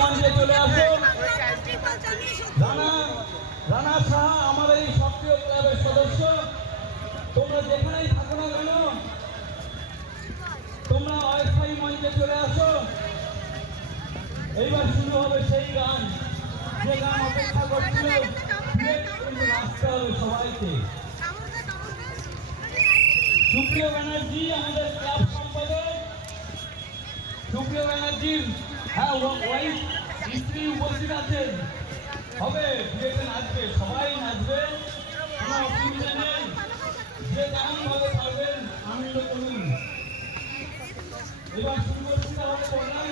মঞ্চে চলে আসুন। রানা সাহা আমাদের এই সক্রিয় ক্লাবের সদস্য। তোমরা যেখানেই থাকো না কেন, তোমরা অস্থায়ী মঞ্চে চলে আসো। এইবার শুরু হবে সেই গান, যে গান অপেক্ষা করছিল। নাচতে হবে সবাইকে। সুপ্রিয় ব্যানার্জি আমাদের ক্লাব সম্পাদক, সুপ্রিয় ব্যানার্জির ওয়াইফ স্ত্রী উপস্থিত আছেন। হবে বিয়েতে নাচবে, সবাই নাচবে, কোনো অসুবিধা নেই। যে যেমন ভাবে পারবেন আনন্দ করুন। এবার শুরু করছি তাহলে প্রোগ্রাম।